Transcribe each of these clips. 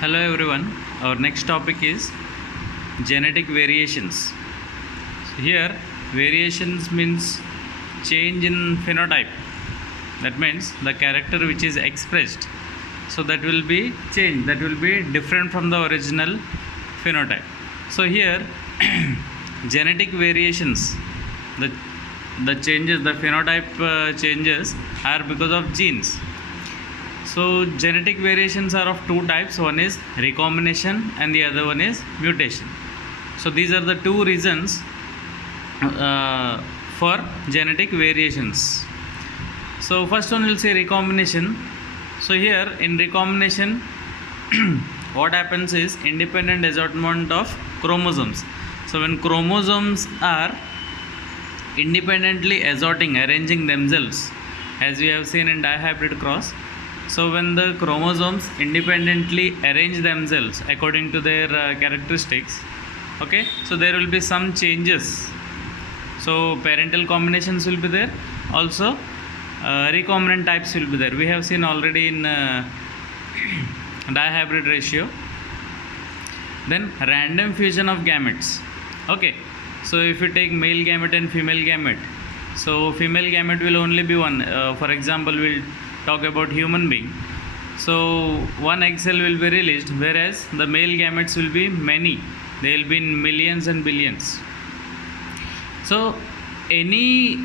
Hello everyone. Our next topic is genetic variations. So here variations means change in phenotype. That means the character which is expressed. So that will be changed. That will be different from the original phenotype. So here genetic variations, the the phenotype changes are because of genes. So genetic variations are of two types. One is recombination and the other one is mutation. So these are the two reasons for genetic variations. So first one will say recombination. So here in recombination, what happens is independent assortment of chromosomes. So when chromosomes are independently arranging themselves, as we have seen in dihybrid cross. So when the chromosomes independently arrange themselves according to their characteristics, okay, so there will be some changes. So parental combinations will be there, also recombinant types will be there. We have seen already in dihybrid ratio. Then random fusion of gametes. Okay, so if you take male gamete and female gamete, so female gamete will only be one. For example, we'll talk about human being. So one egg cell will be released, whereas the male gametes will be many. They will be in millions and billions. So any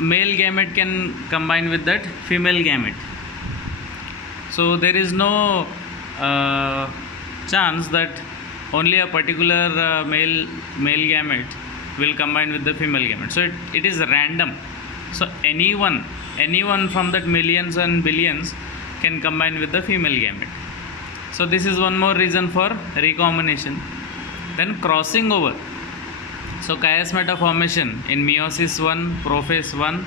male gamete can combine with that female gamete. So there is no chance that only a particular male gamete will combine with the female gamete. So it is random. So anyone from that millions and billions can combine with the female gamete. So this is one more reason for recombination. Then crossing over. So chiasmata formation in meiosis 1, prophase 1.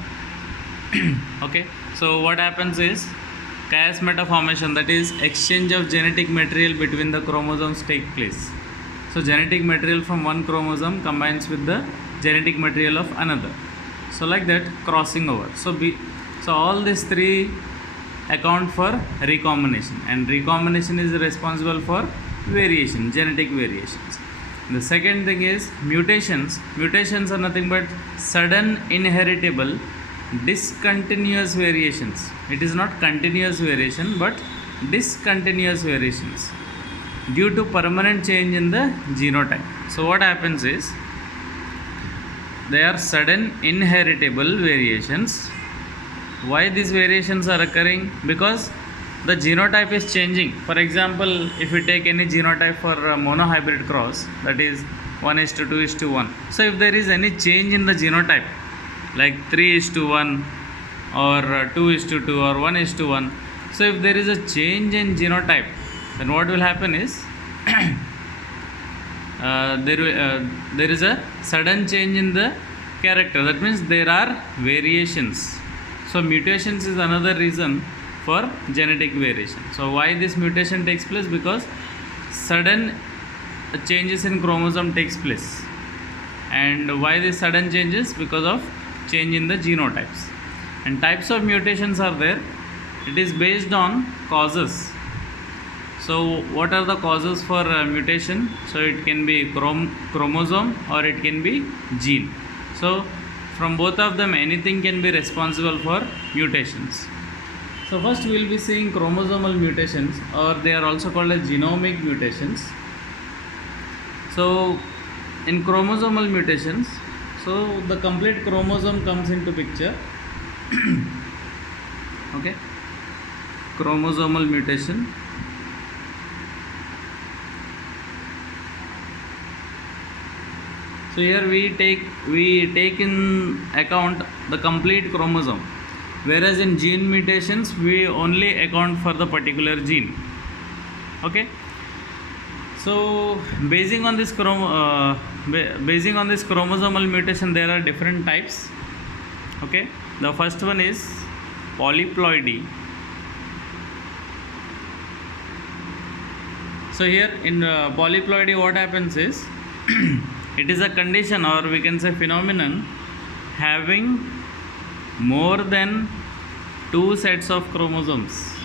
Okay, so what happens is chiasmata formation, that is exchange of genetic material between the chromosomes take place. So genetic material from one chromosome combines with the genetic material of another. So like that, crossing over. So all these three account for recombination, and recombination is responsible for variation, genetic variations. The second thing is mutations. Mutations are nothing but sudden inheritable discontinuous variations. It is not continuous variation but discontinuous variations due to permanent change in the genotype. So what happens is they are sudden inheritable variations. Why these variations are occurring? Because the genotype is changing. For example, if you take any genotype for monohybrid cross, that is 1:2:1. So if there is any change in the genotype, like 3:1 or 2:2 or 1:1, so if there is a change in genotype, then what will happen is there is a sudden change in the character. That means there are variations. So mutations is another reason for genetic variation. So why this mutation takes place? Because sudden changes in chromosome takes place. And why this sudden changes? Because of change in the genotypes. And types of mutations are there. It is based on causes. So what are the causes for mutation? So it can be chromosome or it can be gene. So from both of them, anything can be responsible for mutations. So first we will be seeing chromosomal mutations, or they are also called as genomic mutations. So in chromosomal mutations, so the complete chromosome comes into picture. Okay, chromosomal mutation. So here we take in account the complete chromosome, whereas in gene mutations we only account for the particular gene. Okay, so basing on this chromosomal mutation, there are different types. Okay, the first one is polyploidy. So here in polyploidy, what happens is it is a condition, or we can say phenomenon, having more than two sets of chromosomes.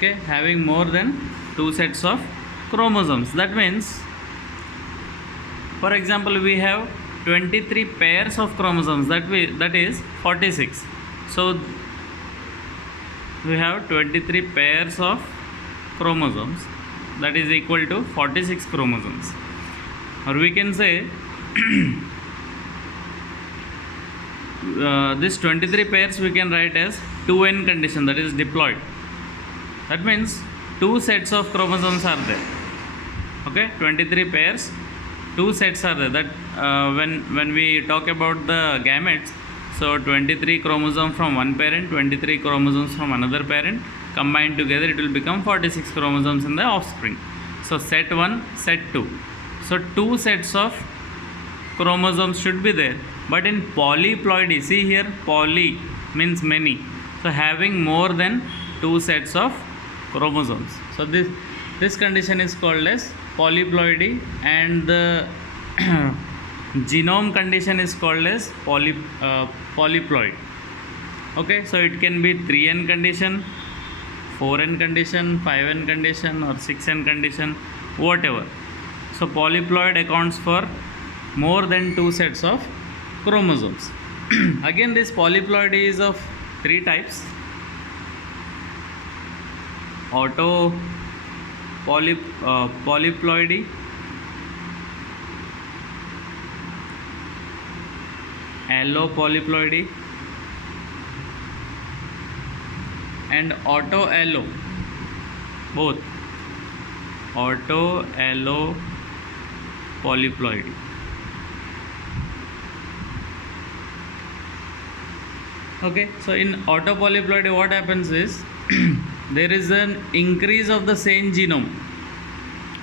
Okay, having more than 2 sets of chromosomes. That means, for example, we have 23 pairs of chromosomes, that is 46. So we have 23 pairs of chromosomes, that is equal to 46 chromosomes. Or we can say this 23 pairs we can write as 2n condition, that is diploid. That means 2 sets of chromosomes are there. Okay, 23 pairs, 2 sets are there. That when we talk about the gametes, so 23 chromosomes from one parent, 23 chromosomes from another parent, combined together it will become 46 chromosomes in the offspring. So set 1, set 2. So 2 sets of chromosomes should be there. But in polyploidy, see here, poly means many. So having more than 2 sets of chromosomes. So this condition is called as polyploidy, and the genome condition is called as polyploid. Okay, so it can be 3n condition, 4n condition, 5n condition, or 6n condition, whatever. So polyploid accounts for more than 2 sets of chromosomes. Again, this polyploidy is of 3 types: polyploidy, allopolyploidy, and autoallo. Both auto-allo polyploidy. Okay, so in autopolyploidy what happens is there is an increase of the same genome.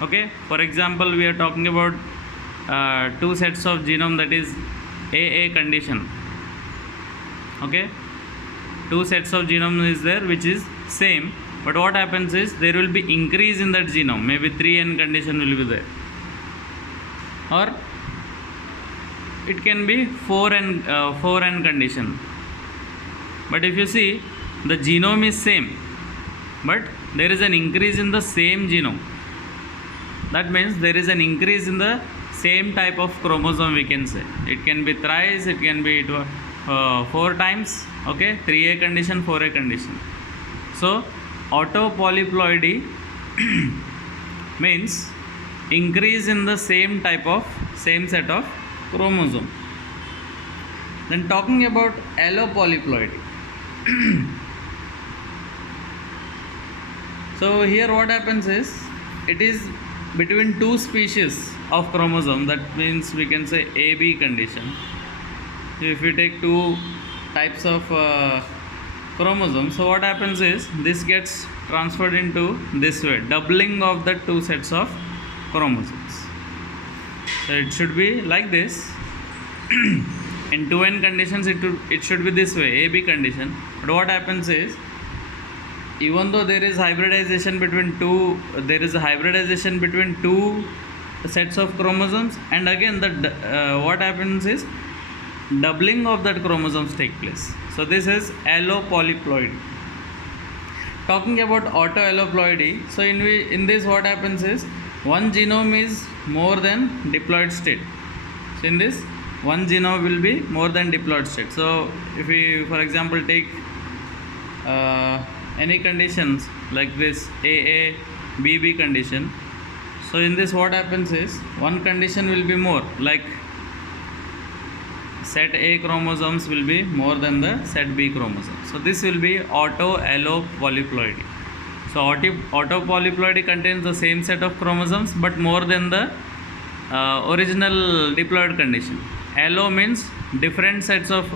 Okay, for example, we are talking about 2 sets of genome, that is AA condition. Okay, 2 sets of genome is there which is same, but what happens is there will be increase in that genome. Maybe 3n condition will be there, or it can be 4n condition. But if you see, the genome is same, but there is an increase in the same genome. That means there is an increase in the same type of chromosome, we can say. It can be thrice, it can be 4 times. Okay, 3a condition, 4a condition. So autopolyploidy means increase in the same set of chromosome. Then talking about allopolyploidy. So here what happens is, it is between 2 species of chromosome. That means we can say AB condition. So if we take 2 types of chromosomes, so what happens is this gets transferred into this way, doubling of the 2 sets of chromosomes. So it should be like this. In 2n conditions it should be this way, AB condition. But what happens is, even though there is hybridization between two sets of chromosomes, and again what happens is doubling of that chromosomes take place. So this is allopolyploidy. Talking about autoalloploidy, so in this what happens is, one genome is more than diploid state. So in this, one genome will be more than diploid state. So if we, for example, take any conditions like this AA BB condition, so in this what happens is, one condition will be more, like set A chromosomes will be more than the set B chromosomes. So this will be autoallopolyploidy. So autopolyploidy contains the same set of chromosomes but more than the original diploid condition. Allo means different types of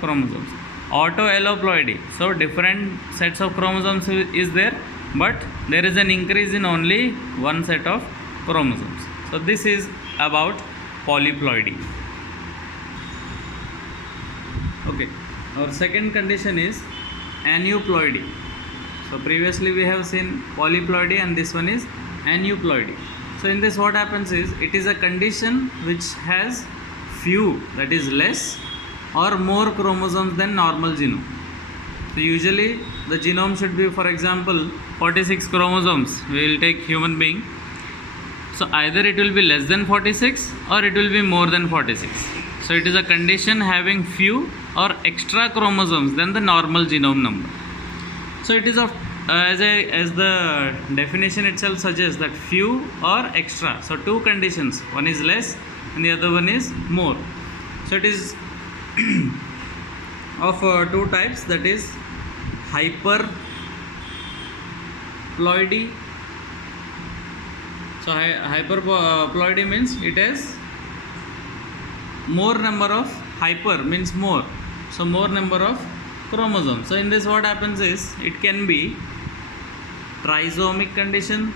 chromosomes. Autoalloploidy, so different sets of chromosomes is there, but there is an increase in only one set of chromosomes. So this is about polyploidy. Okay, our second condition is aneuploidy. So previously we have seen polyploidy, and this one is aneuploidy. So in this what happens is, it is a condition which has few, that is less or more chromosomes than normal genome. So usually the genome should be, for example, 46 chromosomes. We will take human being. So either it will be less than 46 or it will be more than 46. So it is a condition having few or extra chromosomes than the normal genome number. So it is of as the definition itself suggests, that few or extra. So two conditions, one is less and the other one is more. So it is of two types, that is hyperploidy. So hyperploidy means it has more number of, hyper means more, so more number of chromosomes. So in this what happens is, it can be trisomic condition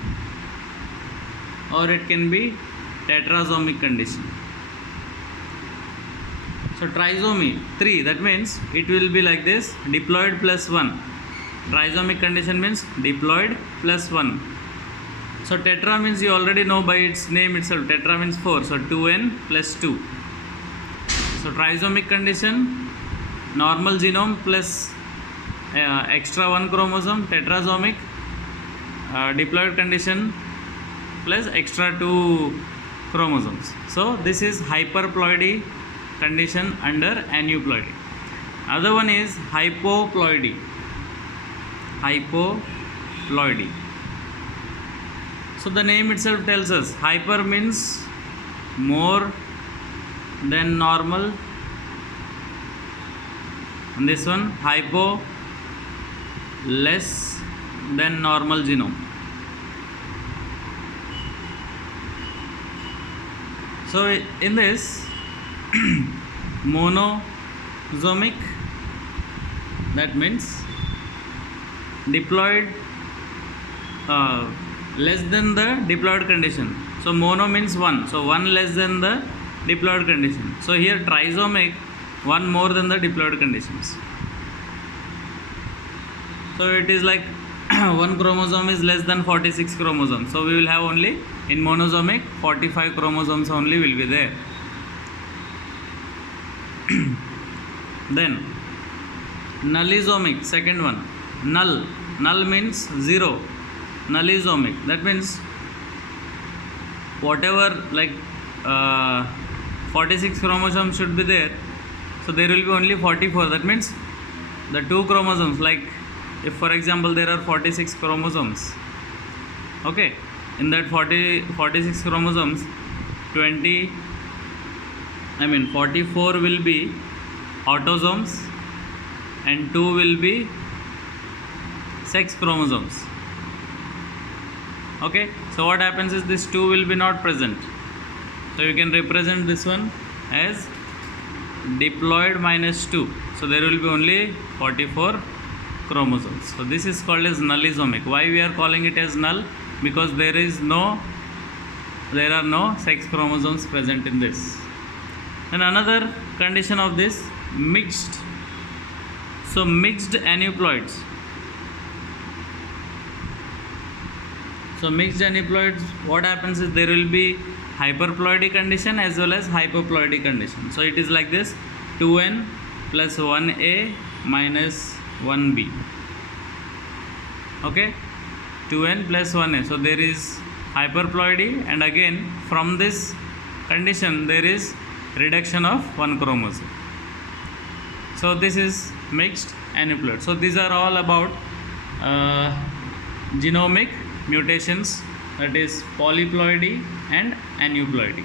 or it can be tetrasomic condition. So trisomy 3, that means it will be like this, diploid plus 1. Trisomic condition means diploid plus 1. So tetra means you already know by its name itself, tetra means 4, so 2n plus 2. So trisomic condition, normal genome plus extra 1 chromosome. Tetrasomic, diploid condition plus extra 2 chromosomes. So this is hyperploidy condition under aneuploidy. Other one is hypoploidy. Hypoploidy. So the name itself tells us, hyper means more than normal, and this one hypo, less than normal genome. So in this monozomic, that means diploid less than the diploid condition. So mono means 1, so 1 less than the diploid condition. So here trisomic, 1 more than the diploid conditions. So it is like one chromosome is less than 46 chromosomes. So we will have only in monozomic 45 chromosomes only will be there. Then nullizomic, second one. Null means 0. Nullizomic, that means whatever, like 46 chromosomes should be there, so there will be only 44. That means the 2 chromosomes, like if for example there are 46 chromosomes, okay, in that 46 chromosomes, 44 will be autosomes and 2 will be sex chromosomes. Okay, so what happens is this 2 will be not present. So you can represent this one as diploid minus 2. So there will be only 44 chromosomes. So this is called as nullizomic. Why we are calling it as null? Because there are no sex chromosomes present in this. And another condition of this, mixed. So mixed aneuploids. So mixed aneuploids, what happens is there will be hyperploidy condition as well as hypoploidy condition. So it is like this, 2n plus 1a minus 1b. Okay, 2n plus 1a. So there is hyperploidy, and again from this condition there is reduction of 1 chromosome. So this is mixed aneuploid. So these are all about genomic mutations, that is polyploidy and aneuploidy.